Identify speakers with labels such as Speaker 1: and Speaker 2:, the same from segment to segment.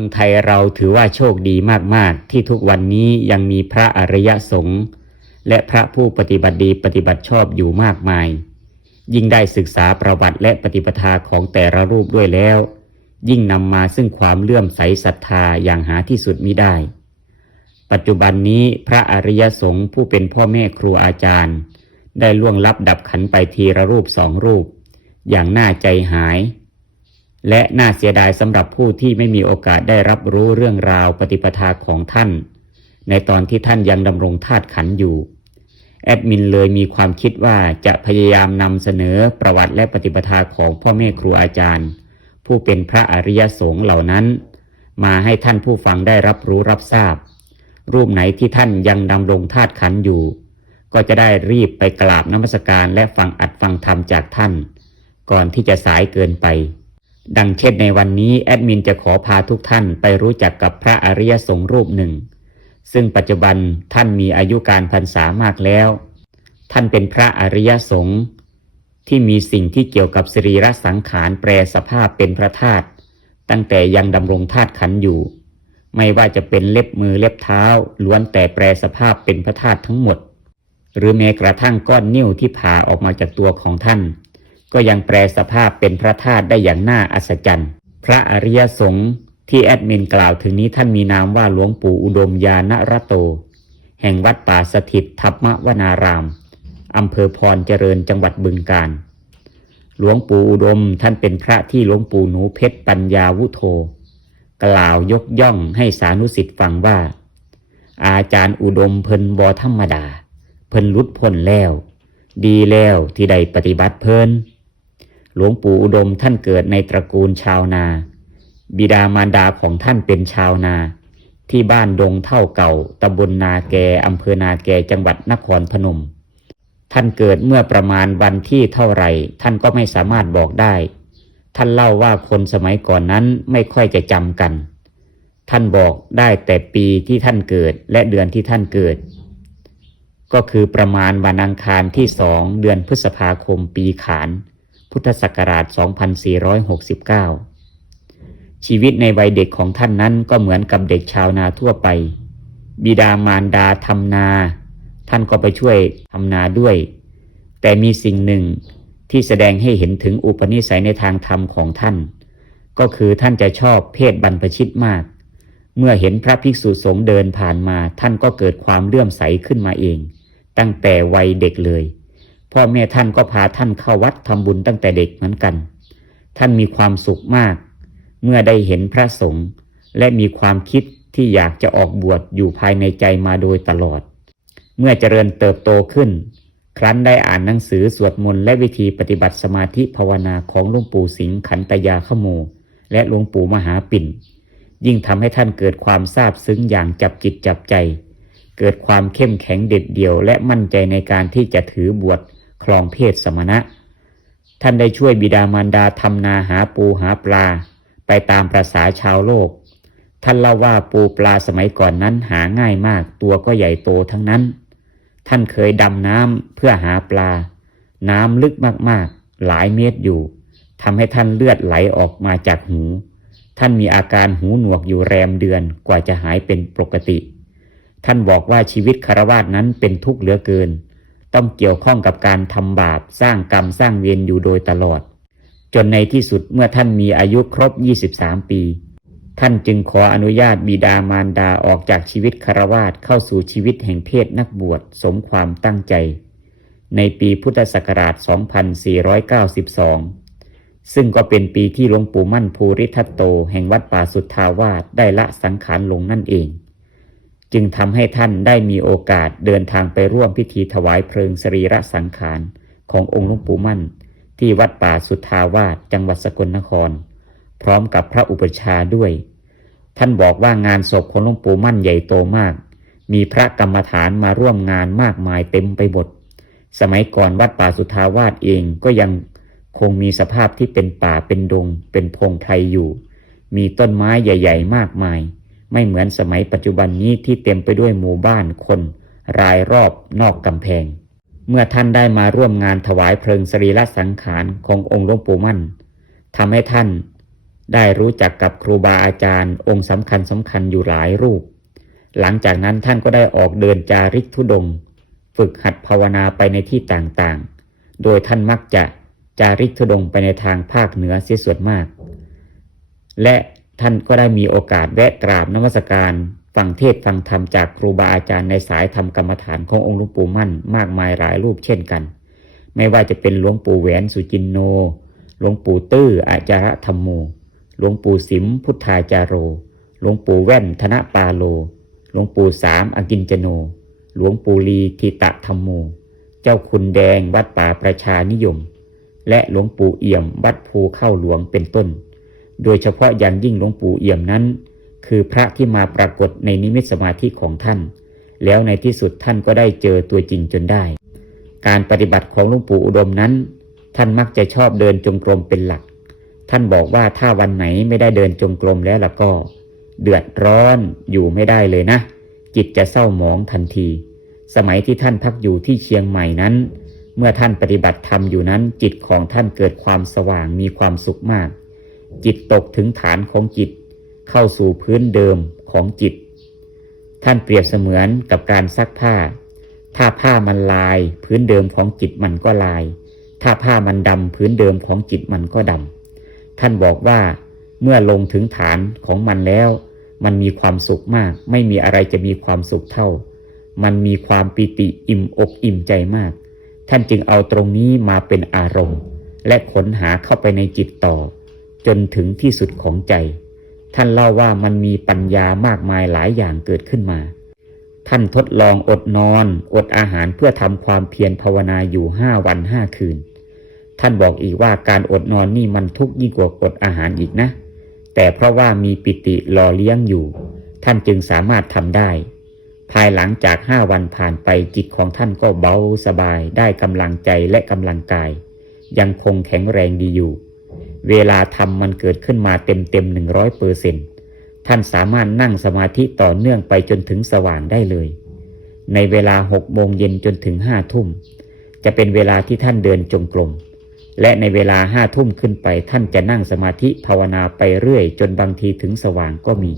Speaker 1: องไทยเราถือว่าโชคดีมาก ๆ ที่ทุกวันนี้ยังมีพระอริยสงฆ์และพระผู้ปฏิบัติดีปฏิบัติชอบอยู่มากมาย ยิ่งได้ศึกษาประวัติและปฏิปทาของแต่ละรูปด้วยแล้ว ยิ่งนำมาซึ่งความเลื่อมใสศรัทธาอย่างหาที่สุดมิได้ ปัจจุบันนี้พระอริยสงฆ์ผู้เป็นพ่อแม่ครูอาจารย์ ได้ล่วงลับดับขันไปทีละรูปสองรูป อย่างน่าใจหาย และน่าเสียดายสำหรับผู้ที่ไม่มีโอกาสได้รับรู้เรื่องราวปฏิปทาของท่าน ในตอนที่ท่านยังดำรงธาตุขันอยู่ แอดมินเลยมีความคิดว่าจะพยายามนำเสนอประวัติและปฏิปทาของพ่อแม่ครูอาจารย์ ผู้เป็นพระอริยสงฆ์เหล่านั้น มาให้ท่านผู้ฟังได้รับรู้รับทราบ รูปไหนที่ท่านยังดำรงธาตุขันอยู่ ก็จะได้รีบไปกราบนมัสการและฟังอัดฟังธรรมจากท่าน ก่อนที่จะสายเกินไป ดังเช่นในวันนี้แอดมินจะขอพาทุกท่านไปรู้จักกับพระอริยสงฆ์รูปหนึ่ง ซึ่งปัจจุบันท่านมีอายุการพรรษามากแล้ว ท่านเป็นพระอริยสงฆ์ที่มีสิ่งที่เกี่ยวกับสรีระสังขารแปรสภาพเป็นพระธาตุตั้งแต่ยังดำรงธาตุขันอยู่ ไม่ว่าจะเป็นเล็บมือเล็บเท้า ล้วนแต่แปรสภาพเป็นพระธาตุทั้งหมด หรือแม้กระทั่งก้อนนิ้วที่ผ่าออกมาจากตัวของท่าน ก็ยังแปลสภาพเป็นพระธาตุได้อย่างน่าอัศจรรย์ พระอริยสงฆ์ที่แอดมินกล่าวถึงนี้ท่านมีนามว่าหลวงปู่อุดมยานระโต แห่งวัดป่าสถิตธรรมวนารามอำเภอพรเจริญจังหวัดบึงกาฬหลวงปู่อุดมท่านเป็นพระที่หลวงปู่หนูเพชรปัญญาวุโธกล่าวยกย่องให้สานุสิทธิ์ฟังว่า อาจารย์อุดมเพิ่นบอธรรมดา เพิ่นลุดพ้นแล้ว ดีแล้วที่ได้ปฏิบัติเพิ่น หลวงปู่อุดมท่านเกิดในตระกูลชาวนา บิดามารดาของท่านเป็นชาวนา ที่บ้านดงเท่าเก่าตำบลนาแกอำเภอนาแกจังหวัดนครพนม ท่านเกิดเมื่อประมาณวันที่เท่าไหร่ ท่านก็ไม่สามารถบอกได้ ท่านเล่าว่าคนสมัยก่อนนั้นไม่ค่อยจะจำกัน ท่านบอกได้แต่ปีที่ท่านเกิดและเดือนที่ท่านเกิด ก็คือประมาณวันอังคารที่สองเดือนพฤษภาคมปีขาน พุทธศักราช 2469 ชีวิตในวัยเด็กของท่านนั้นก็เหมือนกับเด็กชาวนาทั่วไป บิดามารดาทำนา ท่านก็ไปช่วยทำนาด้วย แต่มีสิ่งหนึ่งที่แสดงให้เห็นถึงอุปนิสัยในทางธรรมของท่าน ก็คือท่านจะชอบเพศบรรพชิตมาก เมื่อเห็นพระภิกษุสงฆ์เดินผ่านมา ท่านก็เกิดความเลื่อมใสขึ้นมาเอง ตั้งแต่วัยเด็กเลย พ่อแม่ท่านก็พาท่านเข้าวัดทำบุญตั้งแต่เด็กเหมือนกัน ท่านมีความสุขมาก เมื่อได้เห็นพระสงฆ์และมีความคิดที่อยากจะออกบวชอยู่ภายในใจมาโดยตลอด เมื่อเจริญเติบโตขึ้น ครั้นได้อ่านหนังสือสวดมนต์และวิธีปฏิบัติสมาธิภาวนาของหลวงปู่สิงห์ขันตยาขโม และหลวงปู่มหาปิ่น ยิ่งทำให้ท่านเกิดความซาบซึ้งอย่างจับจิตจับใจ เกิดความเข้มแข็งเด็ดเดี่ยวและมั่นใจในการที่จะถือบวช ครองเพศสมณะ ท่านได้ช่วยบิดามารดาทำนาหาปูหาปลา ไปตามประษาชาวโลก ท่านเล่าว่าปูปลาสมัยก่อนนั้นหาง่ายมากตัวก็ใหญ่โตทั้งนั้น ท่านเคยดำน้ำเพื่อหาปลา น้ำลึกมากๆ หลายเมตรอยู่ทำให้ท่านเลือดไหลออกมาจากหู ท่านมีอาการหูหนวกอยู่แรมเดือนกว่าจะหายเป็นปกติ ท่านบอกว่าชีวิตคารวาสนั้นเป็นทุกข์เหลือเกิน ต้องเกี่ยวข้องกับการทำบาปสร้างกรรมสร้างเวรอยู่โดยตลอด จนในที่สุดเมื่อท่านมีอายุครบ 23 ปี ท่านจึงขออนุญาตบิดามารดาออกจากชีวิตคารวาสเข้าสู่ชีวิตแห่งเพศนักบวชสมความตั้งใจ ในปีพุทธศักราช 2492 ซึ่งก็เป็นปีที่หลวงปู่มั่นภูริทัตโต แห่งวัดป่าสุทธาวาสได้ละสังขารลงนั่นเอง จึงทำให้ท่านได้มีโอกาสเดินทางไปร่วมพิธีถวายเพลิงสรีระสังขารขององค์หลวงปู่มั่น ที่วัดป่าสุทธาวาสจังหวัดสกลนคร พร้อมกับพระอุปชาด้วย ท่านบอกว่างานศพของหลวงปู่มั่นใหญ่โตมาก มีพระกรรมฐานมาร่วมงานมากมายเต็มไปหมดสมัยก่อนวัดป่าสุทธาวาสเองก็ยังคงมีสภาพที่เป็นป่าเป็นดง เป็นพงไพรอยู่ มีต้นไม้ใหญ่ ๆ มากมาย ไม่เหมือนสมัยปัจจุบันนี้ที่เต็มไปด้วยหมู่บ้านคน รายรอบนอกกำแพง เมื่อท่านได้มาร่วมงานถวายเพลิงสรีระสังขารขององค์หลวงปู่มั่นทำให้ท่าน ได้รู้จักกับครูบาอาจารย์ องค์สำคัญสำคัญอยู่หลายรูป หลังจากนั้นท่านก็ได้ออกเดินจาริกธุดงค์ฝึกหัดภาวนาไปในที่ต่างๆ โดยท่านมักจะจาริกธุดงค์ไปในทางภาคเหนือเสียส่วนมาก และ ท่านก็ได้มีโอกาสแวะกราบนมัสการฟังเทศฟังธรรมจากครูบาอาจารย์ในสายธรรมกรรมฐานขององค์หลวงปู่มั่นมากมายหลายรูปเช่นกัน ไม่ว่าจะเป็นหลวงปู่แหวนสุจินโน หลวงปู่ตื้ออาจาระธรรมโม หลวงปู่สิมพุทธาจารโร หลวงปู่แว่นธนปาโล หลวงปู่สามอกินจโน หลวงปู่ลีทิตะธรรมโม เจ้าคุณแดงวัดป่าประชานิยม และหลวงปู่เอี่ยมวัดภูเข้าหลวงเป็นต้น โดยเฉพาะอย่างยิ่งหลวงปู่เอี่ยมนั้น คือพระที่มาปรากฏในนิมิตสมาธิของท่าน แล้วในที่สุดท่านก็ได้เจอตัวจริงจนได้ การปฏิบัติของหลวงปู่อุดมนั้น ท่านมักจะชอบเดินจงกรมเป็นหลัก ท่านบอกว่าถ้าวันไหนไม่ได้เดินจงกรมแล้วล่ะก็ เดือดร้อนอยู่ไม่ได้เลยนะ จิตจะเศร้าหมองทันที สมัยที่ท่านพักอยู่ที่เชียงใหม่นั้นเมื่อท่านปฏิบัติธรรมอยู่นั้นจิตของท่านเกิดความสว่างมีความสุขมาก จิตตกถึงฐานของจิต เข้าสู่พื้นเดิมของจิต ท่านเปรียบเสมือนกับการซักผ้า ถ้าผ้ามันลาย พื้นเดิมของจิตมันก็ลาย ถ้าผ้ามันดำพื้นเดิมของจิตมันก็ดำท่านบอกว่า เมื่อลงถึงฐานของมันแล้ว มันมีความสุขมาก ไม่มีอะไรจะมีความสุขเท่า มันมีความปิติอิ่มอกอิ่มใจมาก ท่านจึงเอาตรงนี้มาเป็นอารมณ์ และขนหาเข้าไปในจิตต่อ จนถึงที่สุดของใจ ท่านเล่าว่ามันมีปัญญามากมายหลายอย่างเกิดขึ้นมา ท่านทดลองอดนอน อดอาหารเพื่อทำความเพียรภาวนาอยู่ห้าวันห้าคืน ท่านบอกอีกว่าการอดนอนนี่มันทุกข์ยิ่งกว่าอดอาหารอีกนะ แต่เพราะว่ามีปิติหล่อเลี้ยงอยู่ ท่านจึงสามารถทำได้ ภายหลังจากห้าวันผ่านไปจิตของท่านก็เบาสบายได้กำลังใจและกำลังกาย ยังคงแข็งแรงดีอยู่ เวลาทำมันเกิดขึ้นมาเต็มเต็มหนึ่งร้อยเปอร์เซ็นท่านสามารถนั่งสมาธิต่อเนื่องไปจนถึงสว่างได้เลย ในเวลาหกโมงเย็นจนถึงห้าทุ่ม จะเป็นเวลาที่ท่านเดินจงกรมและในเวลาห้าทุ่มขึ้นไปท่านจะนั่งสมาธิภาวนาไปเรื่อย จนบางทีถึงสว่างก็มี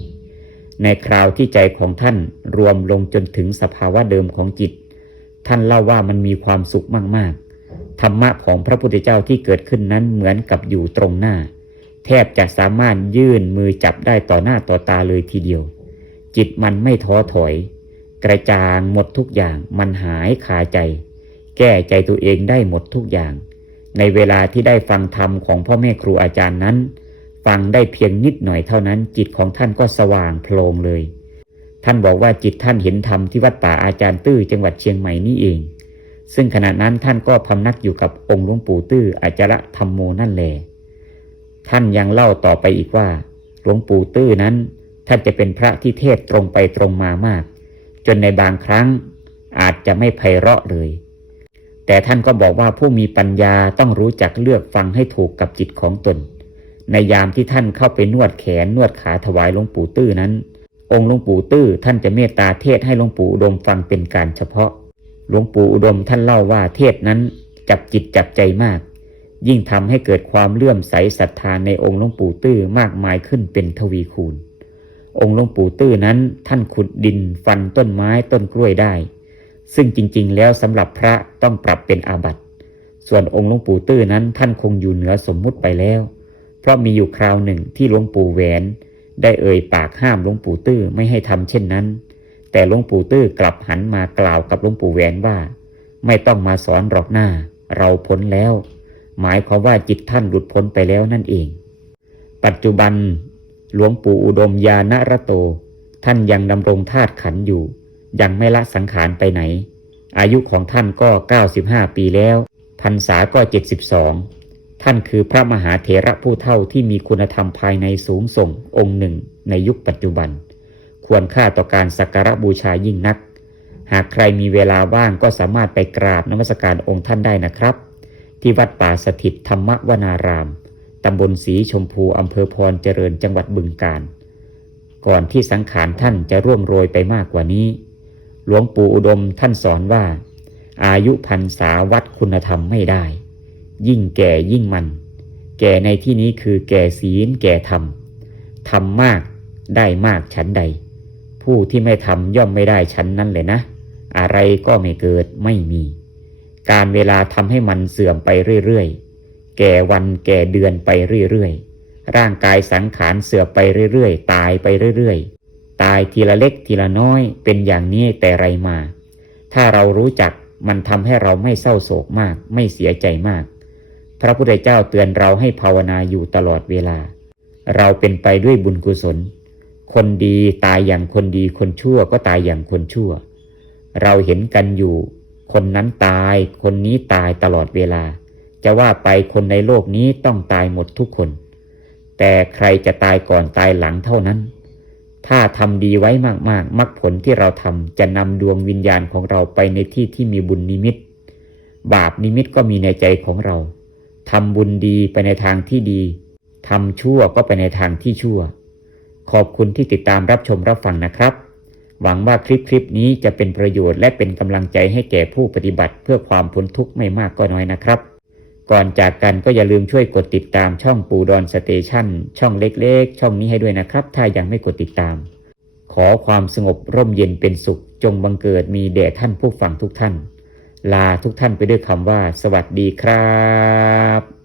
Speaker 1: ในคราวที่ใจของท่านรวมลงจนถึงสภาวะเดิมของจิต ท่านเล่าว่ามันมีความสุขมากๆ ธรรมะของพระพุทธเจ้าที่เกิดขึ้นนั้นเหมือนกับอยู่ตรงหน้า แทบจะสามารถยื่นมือจับได้ต่อหน้าต่อตาเลยทีเดียว จิตมันไม่ท้อถอย กระจางหมดทุกอย่างมันหายคาใจ แก้ใจตัวเองได้หมดทุกอย่าง ในเวลาที่ได้ฟังธรรมของพ่อแม่ครูอาจารย์นั้น ฟังได้เพียงนิดหน่อยเท่านั้น จิตของท่านก็สว่างโพลงเลย ท่านบอกว่าจิตท่านเห็นธรรมที่วัดป่าอาจารย์ตื้อจังหวัดเชียงใหม่นี่เอง ซึ่งขณะนั้นท่านก็พำนักอยู่กับองค์หลวงปู่ตื้ออาจารธรรมโมนั่นแหละท่านยังเล่าต่อไปอีกว่า หลวงปู่ตื้อนั้น ท่านจะเป็นพระที่เทศตรงไปตรงมามาก จนในบางครั้งอาจจะไม่ไพเราะเลย แต่ท่านก็บอกว่าผู้มีปัญญาต้องรู้จักเลือกฟังให้ถูกกับจิตของตน ในยามที่ท่านเข้าไปนวดแขนนวดขาถวายหลวงปู่ตื้อนั้น องค์หลวงปู่ตื้อท่านจะเมตตาเทศให้หลวงปู่อุดมฟังเป็นการเฉพาะ หลวงปู่อุดมท่านเล่าว่าเทศนั้นจับจิตจับใจมาก ยิ่งทำให้เกิดความเลื่อมใสศรัทธาในองค์หลวงปู่ตื้อมากมายขึ้นเป็นทวีคูณ องค์หลวงปู่ตื้อนั้นท่านขุดดินฟันต้นไม้ต้นกล้วยได้ ซึ่งจริงๆ แล้วสำหรับพระต้องปรับเป็นอาบัติ ส่วนองค์หลวงปู่ตื้อนั้นท่านคงอยู่เหนือสมมุติไปแล้ว เพราะมีอยู่คราวหนึ่งที่หลวงปู่แหวน ได้เอ่ยปากห้ามหลวงปู่ตื้อไม่ให้ทำเช่นนั้น แต่หลวงปู่ตื้อกลับหันมากล่าวกับหลวงปู่แหวนว่า ไม่ต้องมาสอนหรอกหน้า เราพ้นแล้ว หมายความว่าจิตท่านหลุดพ้นไปแล้วนั่นเอง ปัจจุบัน หลวงปู่อุดมยานระโต ท่านยังดำรงธาตุขันอยู่ ยังไม่ละสังขารไปไหน อายุของท่านก็ 95 ปีแล้วพรรษาก็ 72 ท่านคือพระมหาเถระผู้เท่าที่มีคุณธรรมภายในสูงส่งองค์หนึ่งในยุคปัจจุบัน ควรค่าต่อการสักการะบูชายิ่งนัก หากใครมีเวลาว่างก็สามารถไปกราบนมัสการองค์ท่านได้นะครับ ที่วัดป่าสถิตธรรมวนาราม ตำบลสีชมพูอำเภอพรเจริญจังหวัดบึงกาฬ ก่อนที่สังขารท่านจะร่วงโรยไปมากกว่านี้ หลวงปู่อุดมท่านสอนว่า อายุพรรษาวัดคุณธรรมไม่ได้ ยิ่งแก่ยิ่งมัน แก่ในที่นี้คือแก่ศีลแก่ธรรมทำมากได้มากชั้นใด ผู้ที่ไม่ทำย่อมไม่ได้ชั้นนั้นเลยนะ อะไรก็ไม่เกิดไม่มี การเวลาทำให้มันเสื่อมไปเรื่อยๆ แก่วันแก่เดือนไปเรื่อยๆ ร่างกายสังขารเสื่อมไปเรื่อยๆ ตายไปเรื่อยๆ ตายทีละเล็กทีละน้อยเป็นอย่างนี้แต่ไรมา ถ้าเรารู้จักมันทำให้เราไม่เศร้าโศกมาก ไม่เสียใจมาก พระพุทธเจ้าเตือนเราให้ภาวนาอยู่ตลอดเวลา เราเป็นไปด้วยบุญกุศล คนดีตายอย่างคนดีคนชั่วก็ตายอย่างคนชั่ว เราเห็นกันอยู่ คนนั้นตายคนนี้ตายตลอดเวลา จะว่าไปคนในโลกนี้ต้องตายหมดทุกคน แต่ใครจะตายก่อนตายหลังเท่านั้น ถ้าทำดีไว้มากๆมรรคผลที่เราทำจะนำดวงวิญญาณของเราไปในที่ที่มีบุญนิมิต บาปนิมิตก็มีในใจของเราทำบุญดีไปในทางที่ดีทำชั่วก็ไปในทางที่ชั่ว ขอบคุณที่ติดตามรับชมรับฟังนะครับ หวังว่าคลิปคลิปนี้จะเป็นประโยชน์และเป็นกำลังใจให้แก่ผู้ปฏิบัติเพื่อความพ้นทุกข์ไม่มากก็น้อยนะครับ ก่อนจากกันก็อย่าลืมช่วยกดติดตามช่องปูดอนสเตชันช่องเล็กๆ ช่องนี้ให้ด้วยนะครับ ถ้ายังไม่กดติดตาม ขอความสงบร่มเย็นเป็นสุข จงบังเกิดมีแด่ท่านผู้ฟังทุกท่าน ลาทุกท่านไปด้วยคำว่า สวัสดีครับ